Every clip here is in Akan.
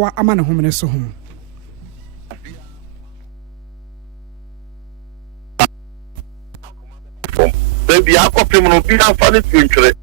wa amana homene so ho baby akopim no bi afa ne twintwere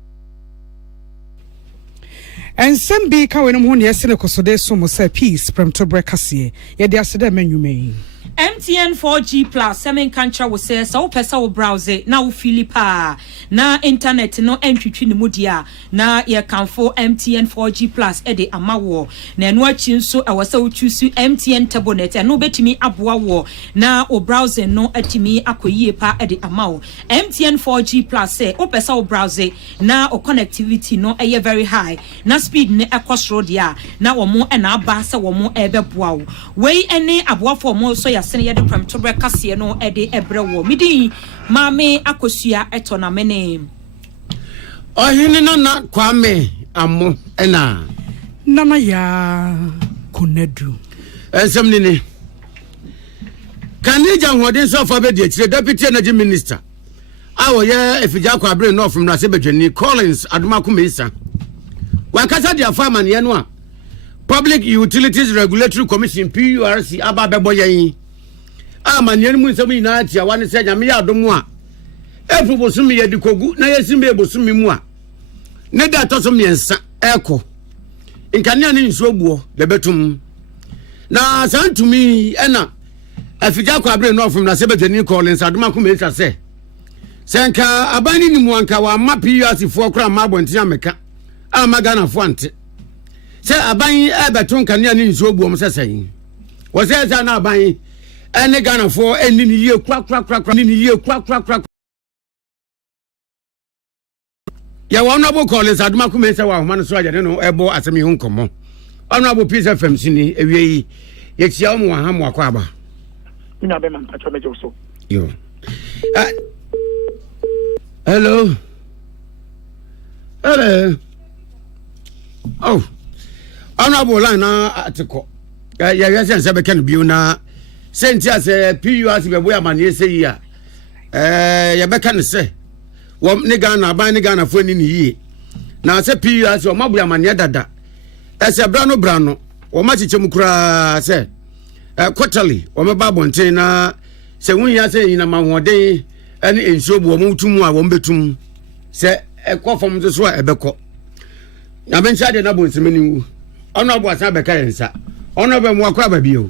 ensem bi ka wenum ho ne yesene kosode so mo sa peace premto brekase ye de aseda manwume MTN 4G Plus 7 kancha wo say so pesa wo browse na wo filipa na internet no entwitwi ne mudia na ye kanfo MTN 4G Plus e de amawo na eno achi nso e wo say wo choose MTN Tabonet e no betimi aboa wo na wo browse no atimi akoyie pa e de amawo MTN 4G Plus say wo pesa wo browse na o connectivity no e very high na speed ne ekosro dia na wo mo e na aba se wo mo e beboa wo we ene aboa for mo so ya sene yede pram to brekase no ede ebrewo Midday mame akosua etona mene ohini na kwame amo ena nana ya konedu ensem nini kanija hoden so fa be de chire deputy energy minister awo ye efija kwa abre no from na sebedwani Collins Adumakumisa wakasa dia farmer ne no a Public Utilities Regulatory Commission PURC aba bebo yen amanyere mu nsem ina atia wane se nyame ya adomu a efu bosumi ye dikogu na yesimbe bosumi mu a ne da to so miensa eko nkania ne nsuo buo de betum na santumi ena afija kwa abre no from na sebedwani Collins Adumakumisa se senka abani ni mu anka wa ma PURC fo kra ma bonti ameka amagana fo ante se aban ebeton kania ne nsuo buo mo sesan wo se na aban ene Ghana for eni ni ye kwa ni ye kwa ya Honorable Collins Adumakumisa wa homa no so agade no ebo asemi hu nkomo Honorable Peace FM sini ewie yi ye tia mo ha mo akwa aba ina be man pacho mejo so yo hello oh Honorable line na atiko ya yesen se be kan biu na sentia se PURC be boya man yese yi a ya be kan se wo ne Ghana ban ne Ghana fo ni yi na se PURC wo maboya man ye dada ese bra no wo ma chiche mukura se quarterly wo me ba bonten na se wunya se yin na mahoden ene ensuo bo mo tumu a wo betum se ekofom so a ebekọ na ben chade na bonsemeni wu ono bo asa beka yensa ono be mo akwa babio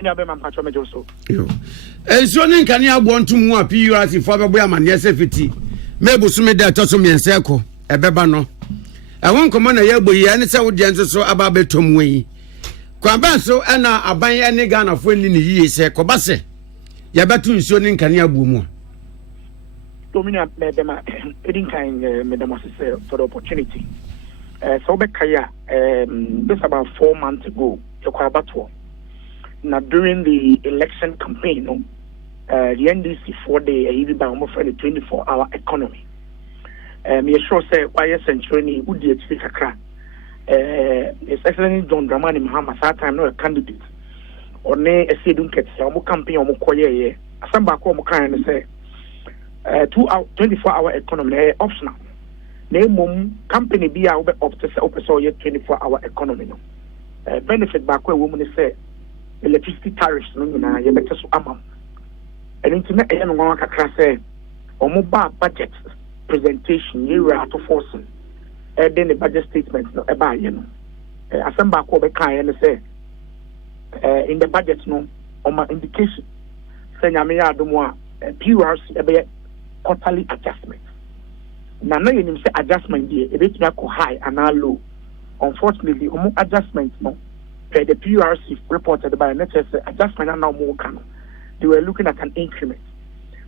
ina be man pacho mejo so yo ensuo ni nkane abo ntumu a PURC fo be boya man yese fiti mebusume da to so miense ekọ ebeba no ewon komo na ye boyi ene se wo de enso so aba betom wi kwamba so ana aban ene Ghana fo ni yi se koba se ya betu nsuo ni nkane abo mu Domina Medema Edin kind Medema for the opportunity. So Bekaya this about 4 months ago, Yokabato. Now during the election campaign, the NDC 4 day even by almost a 24-hour economy. Me sure say why century would be a crack. It's excellent John Dramani Mahama that time no a candidate. Or ne a sedum ket some campaign or Mokoye, some back home kind say 24-hour economy optional. Name company be out of the 24-hour economy. Benefit back where women say electricity tariffs no na ye better so amam. And internet e no wan kakra say o mobile budget presentation ye ra to force. Then the budget statement no e ba ye no. Asem back we kan ye say in the budget no on my indication say nyame ya adomo a PURC e be quarterly adjustment. Now you say adjustment there, a bit high and low. Unfortunately, adjustment no. The PURC reported by NHS adjustment are now more canon. They were looking at an increment.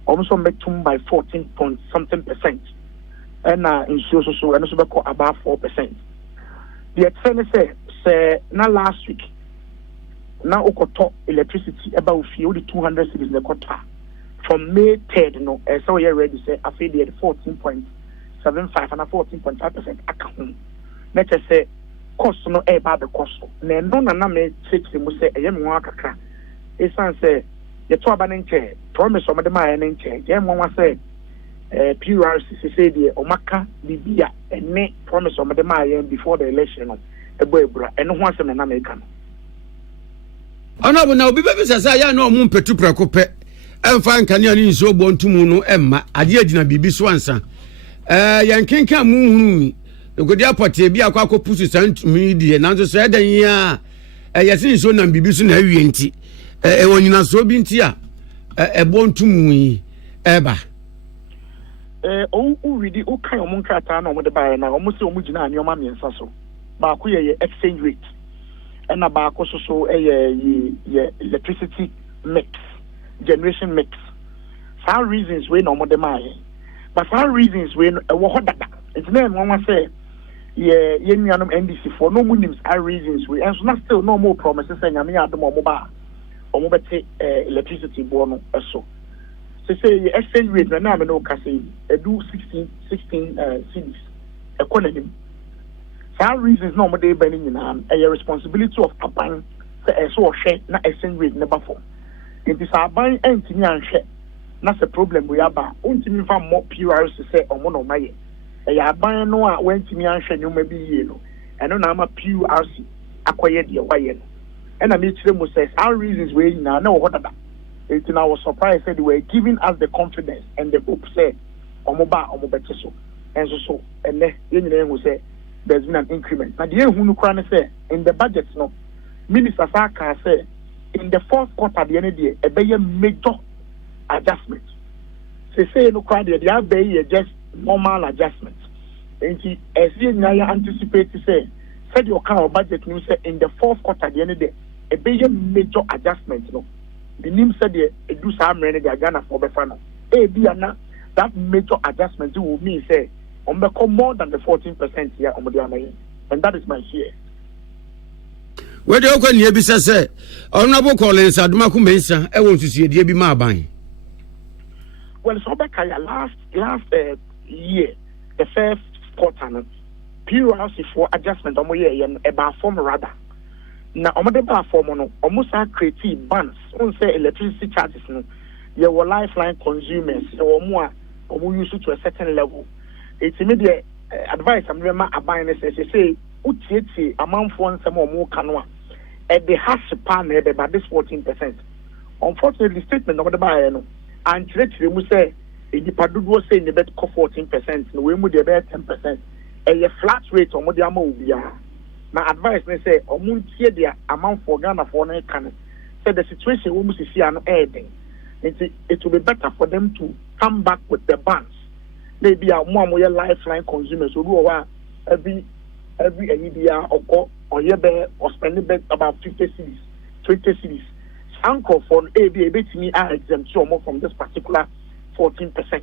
Almost made by 14 point something percent. And in so and also about 4%. The extent say now last week. Now top electricity about 200 cities in the quarter. From May 3rd, no, so you already say I feel they had 14.75 and a 14.5% account. Let's just say cost no about the cost. No, na me fix him say a young one kakra. It's say the 2 abaning chair, promise of the man chair. Young one say PURC say the Omaka Libya and make promise of the man before the election. ebra eno ho asem na America no ana bona obi be sesa ya na omu mpetu preko pe emfa nkane ani nso bo ntumu no emma ade agina bibi so ansa yankenka mu hunu egodi apote bi akwa akopusu santumi die nanso so edan ya yesi nso na bibi so na awie nti wonyina so bi nti a ebo ntumu yi eba o ready o kan o munkrata na o de bae na o mo se o mugina anyoma miensa so ba ko ye exchange rate na ba ko so ye electricity mix generation mix for reasons we no mo de mai but for reasons we wo hodada it's name one say ye nuanom NDC for no munims are reasons we and so not still no more promises say nyame adom o mo ba o mo bete electricity bo no so say exchange rate na me no ka say do 16 cities economy for reasons no mo dey burning in a responsibility of Akan say so share na exchange rate never form it is Aban entimi anhwe na se problem we aba ontimi fa mo PRC say omo no maye Aban no a wentimi anhwe nyoma bi yie no eno na ama PRC akoye de waye no and I meet them say our reasons we na wo hodada. It I was surprised that they were giving us the confidence and the hope say omoba omobeteso and so and then you say there's been an increment. Now the who say in the budget no Minister Saka say in the fourth quarter the end day a be major adjustment. Say no crowd they are be just normal adjustments. And he as you anticipate to say said your kind of budget you say in the fourth quarter the end day a be major adjustment no. The name said they do some money they are gonna for the final. That major adjustment will mean say on become more than the 14% here on the and that is my fear. Where the Okan Yebisa say, Honorable Collins, Admaku Mesa, I want to see a dear be my buying. Well, so back last year, the first quarter, PRC for adjustment on my year and about form rather. Na omode ba form no almost create bans on say electricity charges no ye were lifeline consumers omo use to a certain level it's immediate advice am rema aban say utieti amanfo nsem omo kano a the hash pan e be by this 14%. Unfortunately statement omode ba no and tire mu say enipa dodo say ne bet 14% no we mu de be 10% a flat rate omode ama obia. My advice may say, Omuntia dia amount for Ghana for an can say the situation we must see an ending. It will be better for them to come back with the bans. Maybe our more lifeline consumers who do every year or year or spending about 50 cities, 20 cities. Uncle for a bit me are exempt more from this particular 14%.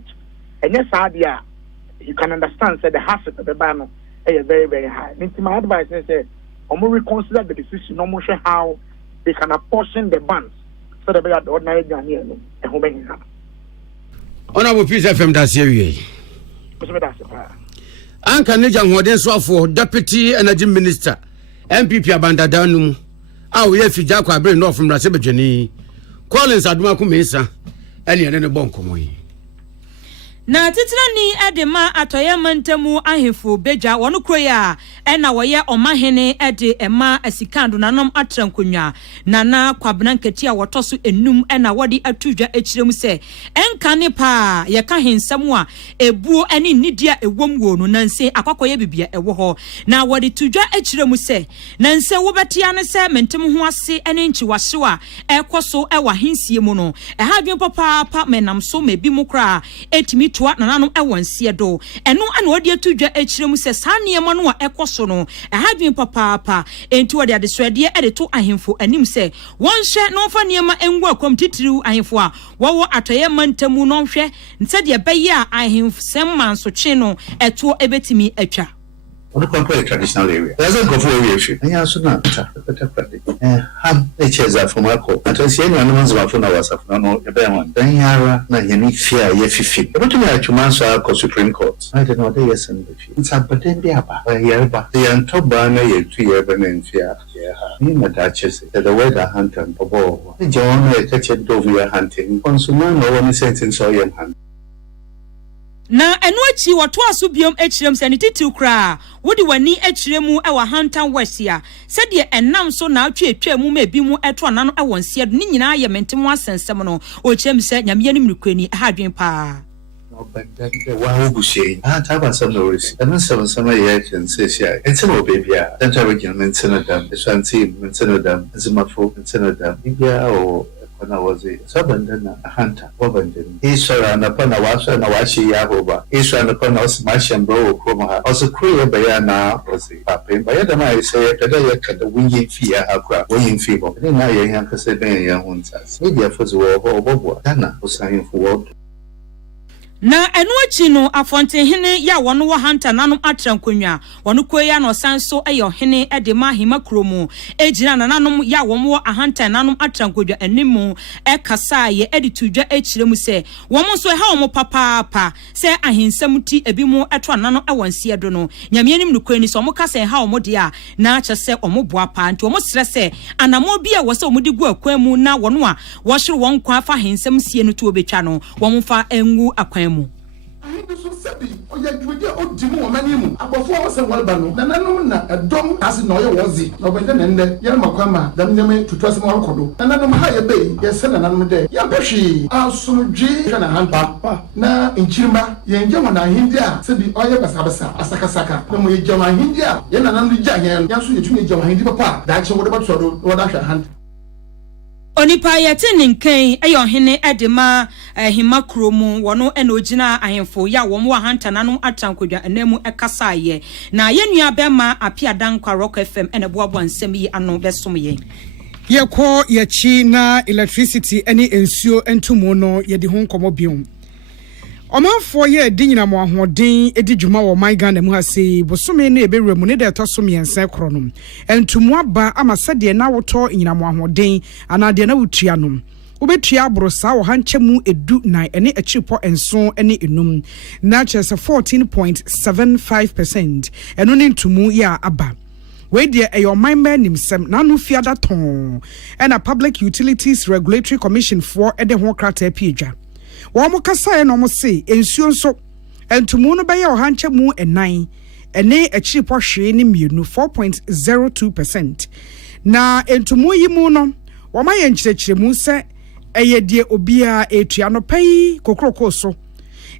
And yes, idea you can understand say the hazard of the ban. Very, very high. My advice is that reconsider the decision, no more how they can apportion the bans so that they are the ordinary Ghanaian and home. Honorable Peace FM, that's here. Akan Nijang for Deputy Energy Minister, MPP Abanda Danum, our year Fijako Abre North from Rasebejani, Collins Admaku Mesa, and the Bonkomoy. Na titira ni edema atoye mantemu ahefo beja wono kroya na woye omahene ede ema asikando nanom atrankonwa nana kwabena nketia wotoso enum na wodi atudwa echirem se enka ne pa ye ka hensam a ebuo ani nidia ewom wo no nanse akwakoye bibia ewo ho na wodi tudwa echirem se nanse wobetia ne se mentem ho ase ene nchi wahye a ekoso ewa hensie mu no ehadwen papa pa menam so mebi mu kra etimi toa nananum ewansie do eno ana odi atudwa echirem se saniema no a ekoso no ehadwen papa enti wodi adeswede ede to ahemfo anim se wonhwe no fa niema engu akom titiriu ahemfo a wowo atoye mantamu no hwe nsede beye a ahemfo semman so twe no eto ebetimi atwa on the compare traditional area. There's a go for area issue. I also not ham HSA from Alco. I don't see anyone who's about 4 hours of no one. Then Yara, na unique fear, ye 50. But to me, I to answer Supreme Court. I don't know, they yes and it's a but then they are back. The Antoba, ye 2 year and fear. Yeah, me, Duchess, the weather hunter and Bobo. John, I catch it over your hunting. Consumer, no one is sentence or young hunt. na eno achi wato aso biom echirem se ne titiu kra wodi wani echiremu e wa Hantan West ya se de enam so na atwa mu ma bi mu eto anano e wonse do ni nyina ye mentemo asensem no o chem se nyame anim nukwani ha adwen pa Wow, Bushy. I have some notice. And then some reaction says, yeah, it's a little baby. Then I begin mentioning them. The Shanty mentioned them as a muffle mentioned them. India or when I was a suburban hunter, Wabandon. He surrounded upon a washer and a washi yahoba. He surrounded upon us, my shambo, Koma. Also, queer Bayana was a papping. By the I say, the winging fear, how crap, winging fever. Then I young Casabian ones. Maybe I was a war, Dana was saying for work. Na enu achi no afonte hene ya wono wo Hanta nanom atrankonwa wono koya no sanso eyo hene de ma hima kromu ejina nanom ya womo ahanta nanom atrankodwa animu kasa ye editudwa echiremu se womo so ha womo papa se ahensam ti ebimu eto nanom wonse do no nyame anim nukwani so womo kasa ha womo de a na acha se womo boa pa nti womo sere se anamo bia wo se womo de gu akwan mu na wono a wo hwere won kwa fa hensam sie no to obetwa no womo fa engu akwan mu Sabi, or yet you get old Jimo Manimu, above 4 was a Walbano, Nanano, a dom as in Noya Wazi, no better than the Yamakama, Damname to trust more Kodo, and I'm higher bay, yes, and another day. Yabeshi, also G and a hand papa. Now in Chimba, Yanjamana India, said the Oya Basabasa, Asakasaka, no more Jama India, Yananam Jayan, Yasu, you Jama Hindi Papa, that's what about Sodo, what I shall hand. Onipa yete ninken eyo hene edema hima kromu wono enogina ahemfo ya womo Hanta nanom atrankodwa enemu ekasa ye na yenua bema apia dankwa Rock FM ene boabo nsem yi ano besom ye yekọ yechi na electricity eni ensuo entumo no yedi ho nkomo biom Omanfo ye di nyina mo ahoden edi dwuma wo my Ghana mu ase bosome ne ebewura mu ne da to so miense kronom entumu aba amasade na woto nyina mo ahoden anade na wutua nom obetua abrosa wo hanchemu edu na ene achipo enso ene enum na chese 14.75% eno ne ntumu ya aba we de eyo manman nimsem na no fiada ton and a Public Utilities Regulatory Commission for ede ho krata piedwa Wamo kasa no mo se ensuo nso entumu no beye ohanche mu enan ene achipo hwe ne mienu 4.02% na entumu yi mu no wama ye nkyerɛkyerɛ mu se eye die obia etua no pai kokroko so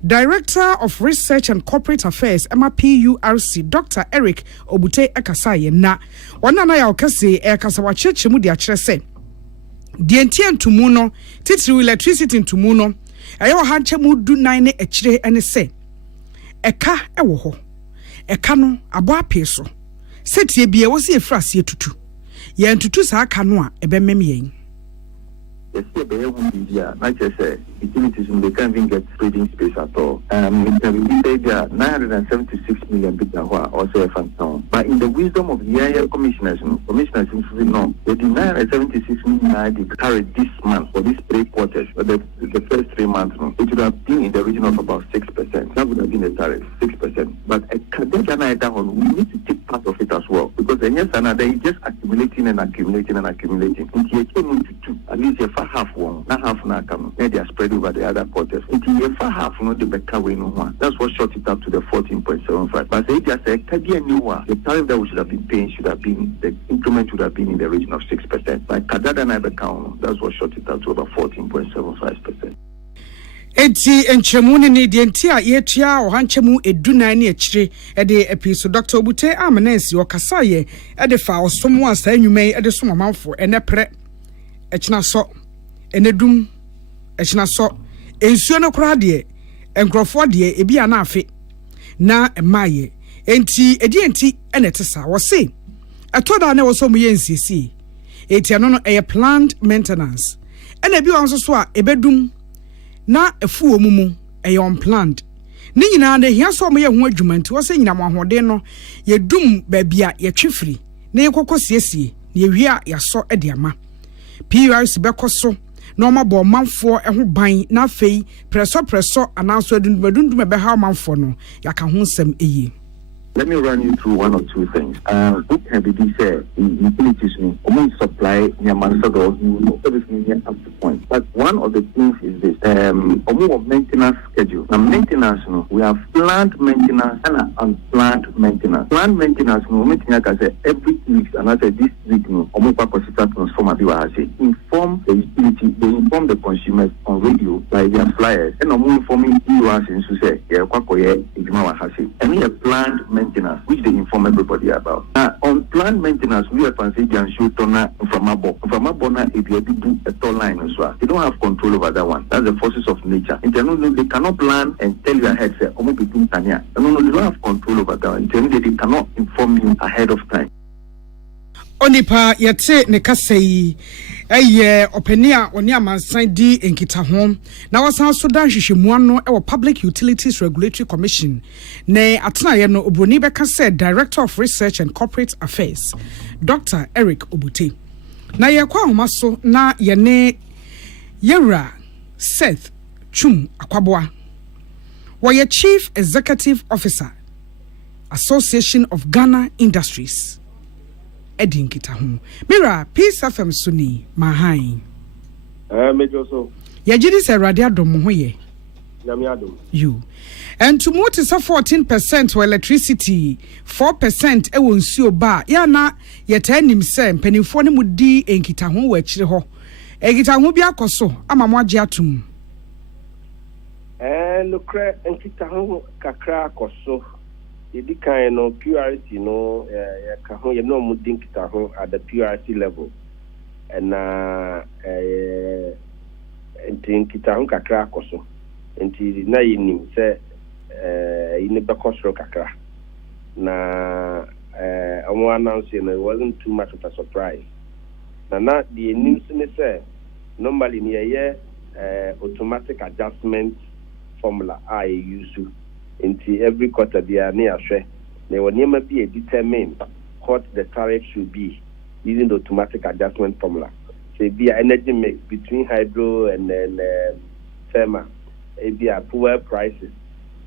Director of Research and Corporate Affairs MPURC Dr. Eric Obute Akasaye na wana na ya okase ekasa wa kyerɛkyerɛ mu de akyerɛ se die entie entumu no titiri electricity entumu no ayo hanche mu du 9 ne akire ene se eka ewo ho eka no abo ape so setie bia wo se efrase etutu ye ntutu sa aka no a ebemem yen yes be ewu bia na say utilities they can't even get trading space at all. In the Midday, there are 976 million people who are also town. But in the wisdom of the area commissioners no, the 976 million they carried this month for these 3 quarters, the first 3 months, no, it would have been in the region of about 6%. That would have been a tariff, 6%. But we need to take part of it as well. Because the yes and they just accumulating and accumulating and accumulating. At least if I have one, not half now come, they are spread over the other quarters. If I have no the better way no one. That's what shot it up to the 14.75. But they just said the tariff that we should have been paying should have been the increment would have been in the region of 6%. By Kadada and Akan, that's what shot it up to about 14.75%. Enti enchemuni ni dienti a yetua ohanchemu edunan ne akire ede episo Dr. Obute Amenensi okasaye ede fa osomo asa anwumen ede so mamanfo ene pre echina so enedum echina so ensuo no kora de enkrofo de ebi ana afe na emaye enti edi ene tesa wo se atoda na wo so mu yensisi eti ano no planned maintenance ene bi won so a ebedum na efu omumu unplanned ni nyina na hia so mo ye ho adwuma nti wo se nyina mo ahode no ye dum ba bia ye twefiri na ye kokosiesie na ye hia ya so de ama PRC bekoso na ma bo manfo ho ban na afei preso anaso adundum be ha manfo no yaka ho nsem eyi. Let me run you through one or two things. What can be said in utilities? Supply, service up to point. But one of the things is this: maintenance schedule. Now maintenance, we have planned maintenance and unplanned maintenance. Planned maintenance, like I say every 2 weeks, and I said this week, transformer inform the utility, they inform the consumers on radio by their flyers, and informing us in say and a planned maintenance, which they inform everybody about. Now, on planned maintenance, we have considered and show tona from Abona if you do a toll line as well. They don't have control over that one. That's the forces of nature. They cannot plan and tell you ahead, say, no, they don't have control over that one. They cannot inform you ahead of time. Onipa yete ne kasei eye openia oni amansan di enkita ho na wasan so da hwehwemu ano e Public Utilities Regulatory Commission ne atena ye no obroni beka say Director of Research and Corporate Affairs Dr. Eric Obute na ye kwa homa so na ye ne Yera Seth Chum Akwaboa wa Chief Executive Officer Association of Ghana Industries Edin Kitahu. Mira, Peace FM Suni, Mahai. Major so. Yajidis a radiadom hoye. Yamiadum. You. And to motor 14% for electricity, 4% ewon sio ba. Yana yetenim sem penifone mudi enkitahu wechire ho. Enkitahu bia koso ama mwaje atum. Lokre enkitahu kakra koso. The kind of purity, no mudding at the purity level, and think kitahun kakra koso, and na yinim say in the bakosro kakra. Na announcing it wasn't too much of a surprise. Na the news say normally near automatic adjustment formula I use to. Into every quarter they are near share. They will never be determined what the tariff should be using the automatic adjustment formula. So it be an energy mix between hydro and then thermal. It be a poor prices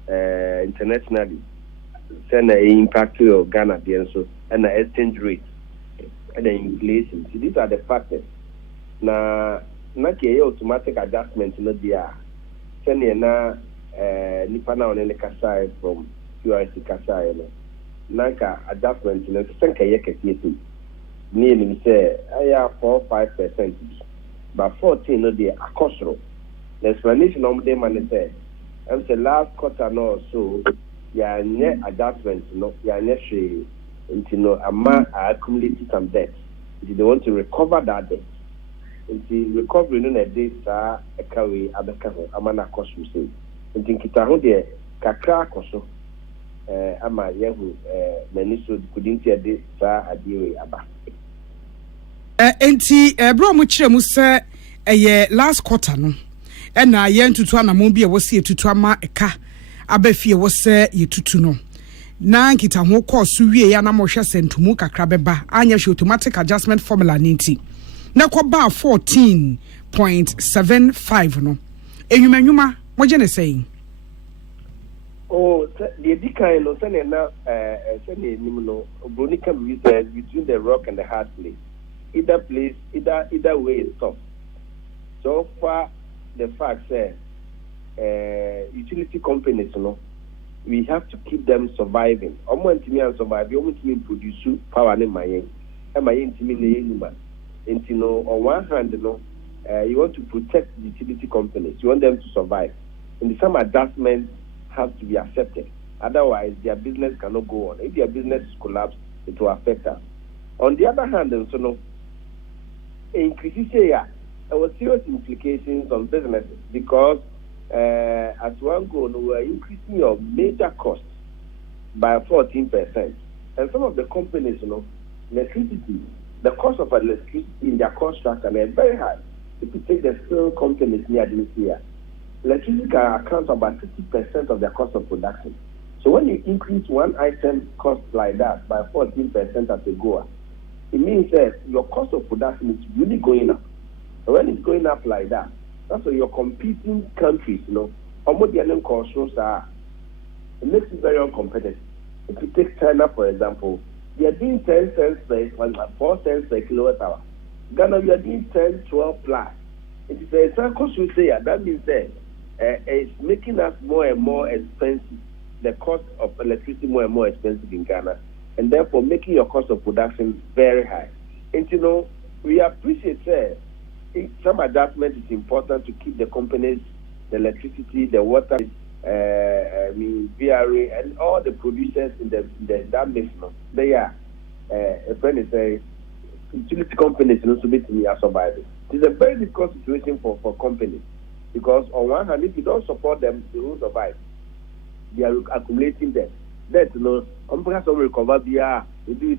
internationally. Send an impact to Ghana so and the exchange rate and the inflation. So these are the factors. Now, not a automatic adjustment no dia. Send na nipa na one kasai from QRC kasai no nanka adjustment no senka yekete tu ni ni say aya 4-5% but 14 no dey akosro the explanation of them man say am say last quarter no so ya nye adjustment no ya nye she into ama accumulate some debt they want to recover that debt into recovery no na dey sa ekawe abeka ho ama na akosro say Nkitahu de kakra koso ama yehu maniso kudinti ade sa adiwe aba enti bro mu kire mu se last quarter no na ye ntutu anamon bi e wo se etutu ama eka abafie wo se yetutu no na nkitahu course wie ya na mo hwe sentumu kakra beba anya hwe automatic adjustment formula ninti na ko ba 14.75 no enwumanwuma Mojene saying? Oh, the Dika no Senna Senna Nimno, Brunica research between the rock and the hard place. Either way is tough. So far the fact says utility companies, we have to keep them surviving. Almost to me and survive, you almost mean produce power in my end. And my intimate on one hand, you want to protect the utility companies, you want them to survive. And some adjustments have to be accepted. Otherwise, their business cannot go on. If their business collapses, it will affect us. On the other hand, increases there were serious implications on businesses because as one goal, we are increasing your major costs by 14%. And some of the companies, electricity, the cost of electricity in their cost structure is very high. If you take the steel companies near this year, electricity can account for about 50% of their cost of production. So when you increase one item cost like that by 14% as a goer, it means that your cost of production is really going up. And when it's going up like that, that's why your competing countries, almost costs are, it makes it very uncompetitive. If you take China, for example, they are doing 10 cents per 4 cents per kilowatt hour. Ghana, we are doing 10, 12 plus. It is a circle should say that means that it's making us more and more expensive. The cost of electricity more and more expensive in Ghana, and therefore making your cost of production very high. And we appreciate some adjustment is important to keep the companies, the electricity, the water, VRA, and all the producers in that mix. They are a friend is a utility companies to be surviving. It is a very difficult situation for companies because on one hand, if you don't support them, they won't survive. They are accumulating debt. That companies will recover. We do it